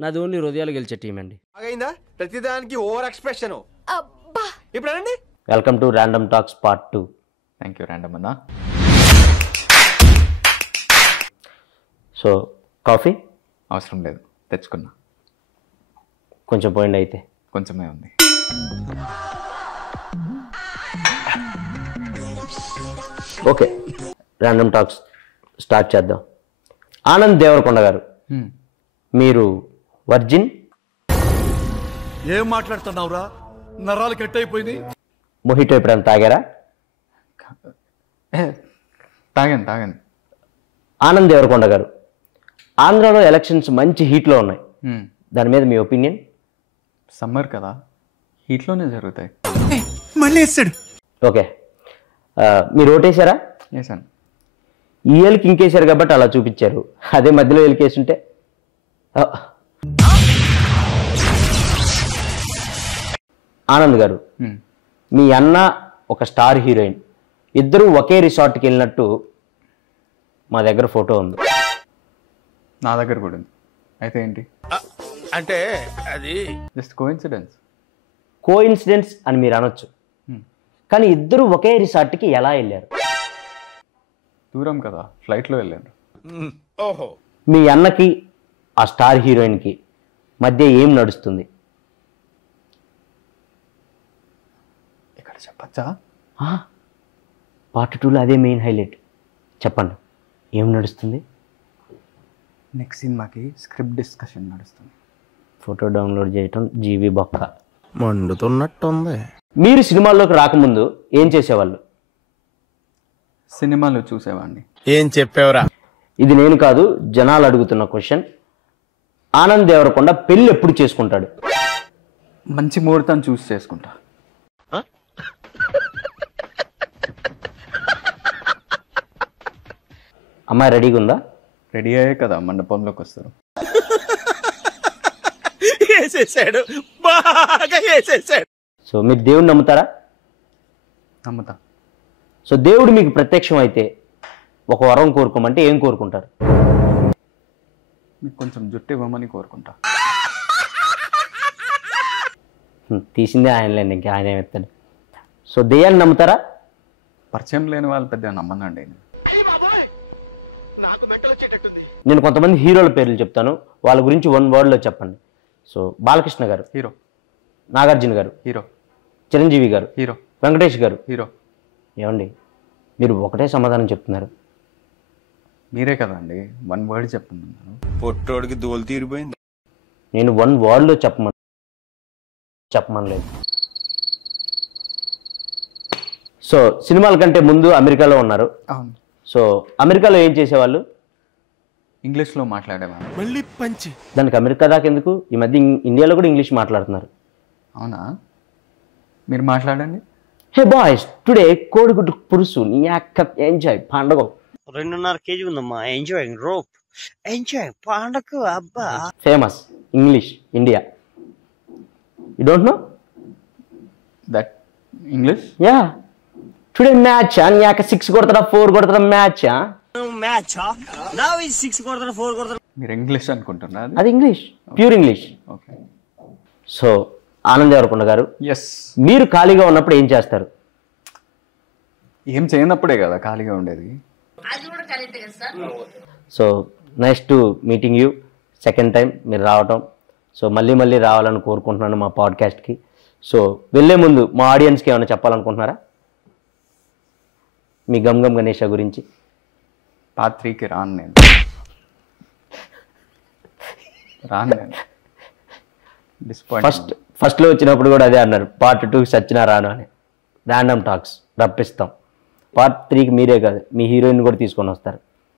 నాది ఓన్లీ హృదయాలు గెలిచే టీం అండి. ప్రతిదానికి ఓవర్ ఎక్స్ప్రెషన్. ఇప్పుడు welcome to random talks part 2. Thank you random అన్న. సో కాఫీ అవసరం లేదు, తెచ్చుకున్నా. కొంచెం పోయింది అయితే. కొంచెమే ఉంది. ఓకే, ర్యాండమ్ టాక్స్ స్టార్ట్ చేద్దాం. ఆనంద్ దేవరకొండ గారు, మీరు వర్జిన్? ఏం మాట్లాడుతున్నావురా, నరాలు కట్ అయిపోయింది. మొహిటో ఎప్పుడైనా తాగారా? తాగాను. ఆనంద్ దేవరకొండ గారు, ఆంధ్రాలో ఎలక్షన్స్ మంచి హీట్లో ఉన్నాయి, దాని మీద మీ ఒపీనియన్? సమ్మర్ కదా, హీట్లోనే జరుగుతాయి. మళ్ళీ వేస్తాడు. ఓకే, మీరు ఓటేశారా? వేసాను. ఈ ఏళ్ళకి ఇంకేశారు కాబట్టి అలా చూపించారు, అదే మధ్యలో ఏళ్ళకేసుంటే. ఆనంద్ గారు, మీ అన్న ఒక స్టార్ హీరోయిన్, ఇద్దరు ఒకే రిసార్ట్కి వెళ్ళినట్టు మా దగ్గర ఫోటో ఉంది. నా దగ్గర కూడా ఉంది. అయితే ఏంటి? అంటే అది జస్ట్ కోఇన్సిడెన్స్. కోఇన్సిడెన్స్ అని మీరు అనొచ్చు, కానీ ఇద్దరు ఒకే రిసార్ట్కి ఎలా వెళ్ళారు? దూరం కదా, ఫ్లైట్లో వెళ్ళాను. ఓహో, మీ అన్నకి ఆ స్టార్ హీరోయిన్కి మధ్య ఏం నడుస్తుంది? ఇక్కడ చెప్పచ్చా? పార్ట్ 2లో అదే మెయిన్ హైలైట్. చెప్పండి, ఏం నడుస్తుంది? నెక్స్ట్ సినిమాకి స్క్రిప్ట్ డిస్కషన్ నడుస్తుంది. ఫోటో డౌన్లోడ్ చేయటం జీవి బొక్క మండుతున్నట్టుంది. మీరు సినిమాల్లోకి రాకముందు ఏం చేసేవాళ్ళు? సినిమాలు చూసేవాడిని. ఏం చెప్పావురా? ఇది నేను కాదు, జనాలు అడుగుతున్న క్వశ్చన్. ఆనంద్ దేవరకొండ పెళ్ళి ఎప్పుడు చేసుకుంటాడు? మంచి ముహూర్తం చూసి చేసుకుంటా. అమ్మాయి రెడీగా ఉందా? రెడీ అయ్యే కదా మండపంలోకి వస్తారు. వేసేసాడు, బాగా వేసేసాడు. సో మీరు దేవుడిని నమ్ముతారా? నమ్ముతా. సో దేవుడు మీకు ప్రత్యక్షం అయితే ఒక వరం కోరుకోమంటే ఏం కోరుకుంటారు? మీకు కొంచెం జుట్టు ఇవ్వమని కోరుకుంటా. తీసిందే ఆయనలేండి, ఇంకా ఆయన ఏమెత్తాడు. సో దెయ్యాన్ని నమ్ముతారా? పరిచయం లేని వాళ్ళు పెద్దగా నమ్మనండి. నేను కొంతమంది హీరోల పేర్లు చెప్తాను, వాళ్ళ గురించి 1 wordలో చెప్పండి. సో బాలకృష్ణ గారు హీరో, నాగార్జున గారు హీరో, చిరంజీవి గారు హీరో, వెంకటేష్ గారు హీరో. ఏమండి మీరు ఒకటే సమాధానం చెప్తున్నారు? మీరే కదండి 1 word చెప్తున్నాను. పొట్టోడికి దోలు తీరిపోయింది. నేను 1 wordలో చెప్పమనలేదు. సో సినిమాల కంటే ముందు అమెరికాలో ఉన్నారు. అవును. సో అమెరికాలో ఏం చేసేవాళ్ళు? ఇంగ్లీష్లో మాట్లాడేవాడిని. మళ్ళీ పంచి. దానికి అమెరికా దాకా ఎందుకు? ఈ మధ్య ఇండియాలో కూడా ఇంగ్లీష్ మాట్లాడుతున్నారు. అవునా? మీరు మాట్లాడండి. హే బాయ్స్, టుడే కోడిగుడ్డు పురుసు నీ అక్క ఎంజాయ్ పండగ. 2.5 kg ఉందమ్మా. ఎంజాయ్ రోప్, ఎంజాయ్ పండగ. అబ్బా famous English India. You don't know that English? Yeah. Today match నీ అక్క 6 కొడతారా 4 కొడతారా మ్యాచ్? మ్యాచ్ నా 6 కొడతారు 4 కొడతారు. మీరు ఇంగ్లీష్ అనుకుంటున్నా? అది English, pure English. Okay. So Anand Devarakonda గారు, ఎస్. మీరు ఖాళీగా ఉన్నప్పుడు ఏం చేస్తారు? ఏం చేయనప్పుడే కదా ఖాళీగా ఉండేది. So nice to meeting you second time మీరు రావటం. సో మళ్ళీ రావాలని కోరుకుంటున్నాను మా పాడ్కాస్ట్కి. సో వెళ్ళే ముందు మా ఆడియన్స్కి ఏమైనా చెప్పాలనుకుంటున్నారా మీ గమ్ గణేష గురించి? పార్ట్ 3కి రాను నేను. డిస్పాయింట్. ఫస్ట్లో వచ్చినప్పుడు కూడా అదే అన్నారు, పార్ట్ 2కి సచ్చినా రాను అని. Random talks రప్పిస్తాం. పార్ట్ 3కి మీరే కాదు, మీ హీరోయిన్ కూడా తీసుకొని వస్తారు.